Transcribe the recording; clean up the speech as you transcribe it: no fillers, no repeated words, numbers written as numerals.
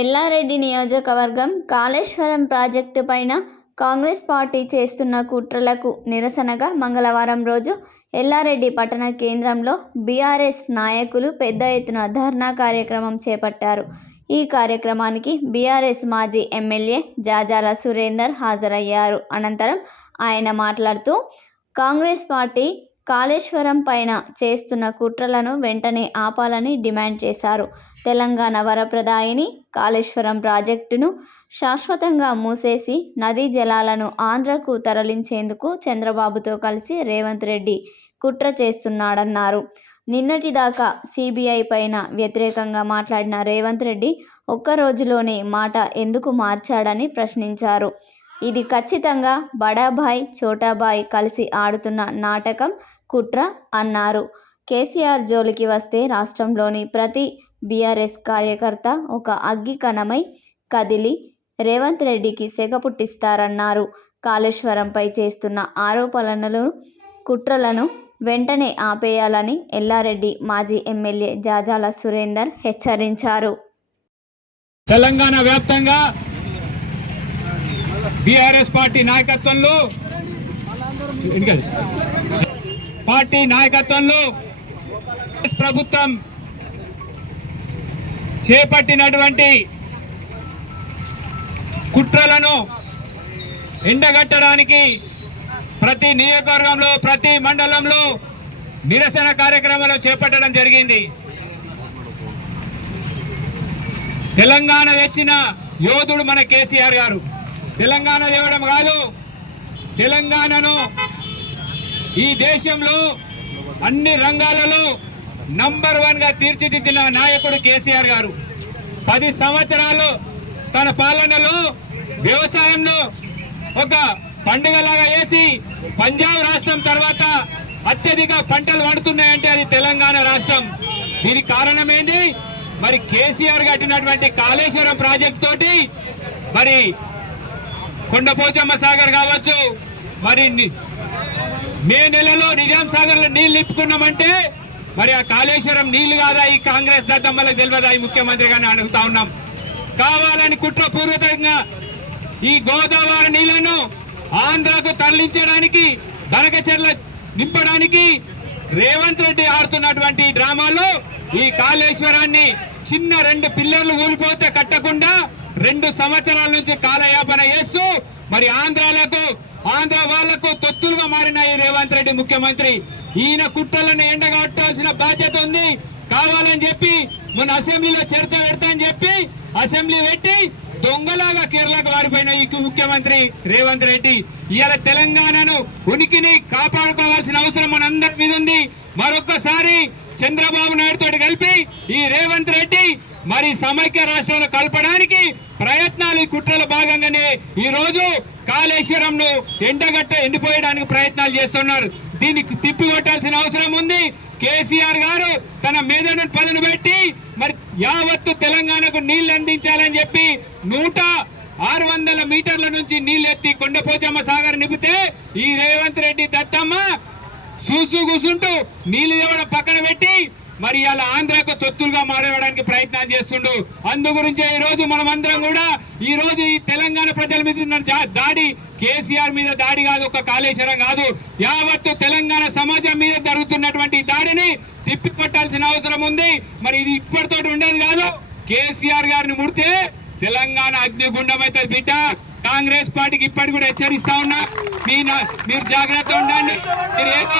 ఎల్లారెడ్డి నియోజకవర్గం కాళేశ్వరం ప్రాజెక్టు పైన కాంగ్రెస్ పార్టీ చేస్తున్న కుట్రలకు నిరసనగా మంగళవారం రోజు ఎల్లారెడ్డి పట్టణ కేంద్రంలో బీఆర్ఎస్ నాయకులు పెద్ద ఎత్తున ధర్నా కార్యక్రమం చేపట్టారు. ఈ కార్యక్రమానికి బీఆర్ఎస్ మాజీ ఎమ్మెల్యే జాజాల సురేందర్ హాజరయ్యారు. అనంతరం ఆయన మాట్లాడుతూ కాంగ్రెస్ పార్టీ కాళేశ్వరం పైన చేస్తున్న కుట్రలను వెంటనే ఆపాలని డిమాండ్ చేశారు. తెలంగాణ వరప్రదాయిని కాళేశ్వరం ప్రాజెక్టును శాశ్వతంగా మూసేసి నదీ జలాలను ఆంధ్రకు తరలించేందుకు చంద్రబాబుతో కలిసి రేవంత్ రెడ్డి కుట్ర చేస్తున్నాడన్నారు. నిన్నటిదాకా సిబిఐ పైన వ్యతిరేకంగా మాట్లాడిన రేవంత్ రెడ్డి ఒక్క రోజులోనే మాట ఎందుకు మార్చాడని ప్రశ్నించారు. ఇది ఖచ్చితంగా బడాభాయ్ చోటాభాయ్ కలిసి ఆడుతున్న నాటకం, కుట్ర అన్నారు. కేసీఆర్ జోలికి వస్తే రాష్ట్రంలోని ప్రతి బీఆర్ఎస్ కార్యకర్త ఒక అగ్గి కణమై కదిలి రేవంత్ రెడ్డికి సెగ పుట్టిస్తారన్నారు. కాళేశ్వరంపై చేస్తున్న ఆరోపణలను, కుట్రలను వెంటనే ఆపేయాలని ఎల్లారెడ్డి మాజీ ఎమ్మెల్యే జాజాల సురేందర్ హెచ్చరించారు. తెలంగాణ వ్యాప్తంగా బీఆర్ఎస్ పార్టీ నాయకత్వంలో ప్రభుత్వం చేపట్టినటువంటి కుట్రలను ఎండగట్టడానికి ప్రతి నియోజకవర్గంలో, ప్రతి మండలంలో నిరసన కార్యక్రమాలు చేపట్టడం జరిగింది. తెలంగాణ తెచ్చిన యోధుడు మన కేసీఆర్ గారు. తెలంగాణ తేవడం కాదు, తెలంగాణను ఈ దేశంలో అన్ని రంగాలలో నంబర్ 1గా తీర్చిదిద్దిన నాయకుడు కేసీఆర్ గారు. 10 సంవత్సరాలు తన పాలనలో వ్యవసాయంలో ఒక పండుగలాగా వేసి పంజాబ్ రాష్ట్రం తర్వాత అత్యధిక పంటలు పండుతున్నాయంటే అది తెలంగాణ రాష్ట్రం. దీనికి కారణం ఏంది? మరి కేసీఆర్ కట్టినటువంటి కాళేశ్వరం ప్రాజెక్ట్ తోటి మరి కొండపోచమ్మ సాగర్ కావచ్చు, మరి మే నెలలో నిజాం సాగర్లో నీళ్లు నింపుకున్నామంటే మరి ఆ కాళేశ్వరం నీళ్లు కాదా? ఈ కాంగ్రెస్ దద్దమ్మలకు తెలియదా? ఈ ముఖ్యమంత్రి గారిని అడుగుతా ఉన్నాం. కావాలని కుట్రపూర్వకంగా ఈ గోదావరి నీళ్లను ఆంధ్రకు తరలించడానికి, దనకచెర్ల నింపడానికి రేవంత్ రెడ్డి ఆడుతున్నటువంటి డ్రామాలో ఈ కాళేశ్వరాన్ని చిన్న 2 పిల్లర్లు కూలిపోతే కట్టకుండా 2 సంవత్సరాల నుంచి కాలయాపన చేస్తూ మరి ఆంధ్ర వాళ్లకు తొత్తులుగా మారిన ఈ రేవంత్ రెడ్డి ముఖ్యమంత్రి, ఈయన కుట్రలను ఎండగట్టాల్సిన బాధ్యత ఉంది. కావాలని చెప్పి మొన్న అసెంబ్లీలో చర్చ పెడతా అని చెప్పి అసెంబ్లీ పెట్టి దొంగలాగా కేరళకు వారిపోయిన ఈ ముఖ్యమంత్రి రేవంత్ రెడ్డి ఇవాళ తెలంగాణను ఉనికిని కాపాడుకోవాల్సిన అవసరం మనందరి మీద ఉంది. మరొక్కసారి చంద్రబాబు నాయుడు తోటి కలిపి ఈ రేవంత్ రెడ్డి మరి సమైక్య రాష్ట్రంలో కలపడానికి ప్రయత్నాలు, ఈ కుట్రల భాగంగానే ఈ రోజు కాళేశ్వరంను ఎండిపోయడానికి ప్రయత్నాలు చేస్తున్నారు. దీనికి తిప్పికొట్టాల్సిన అవసరం ఉంది. కేసీఆర్ గారు తన మేధను పదును పెట్టి మరి యావత్తు తెలంగాణకు నీళ్లు అందించాలని చెప్పి 600 మీటర్ల నుంచి నీళ్లు ఎత్తి కొండపోచమ్మ సాగర్ నింపితే ఈ రేవంత్ రెడ్డి దత్తమ్మ కూసుంటూ నీళ్లు ఇవ్వడం పక్కన పెట్టి మరి అలా ఆంధ్రకు తొత్తులుగా మారడానికి ప్రయత్నాలు చేస్తుండు. అందు గురించే ఈ రోజు మనమందరం కూడా ఈ రోజు ఈ తెలంగాణ ప్రజల మీద ఉన్న దాడి కేసీఆర్ మీద దాడి కాదు, ఒక కాళేశ్వరం కాదు, యావత్తు తెలంగాణ సమాజం మీద జరుగుతున్నటువంటి దాడిని తిప్పికొట్టాల్సిన అవసరం ఉంది. మరి ఇది ఇప్పటితోటి ఉండేది కాదు. కేసీఆర్ గారిని ముడితే తెలంగాణ అగ్నిగుండం అవుతుంది బిడ్డ. కాంగ్రెస్ పార్టీకి ఇప్పటి కూడా హెచ్చరిస్తా ఉన్నా, మీరు జాగ్రత్త ఉండండి. మీరు ఏదో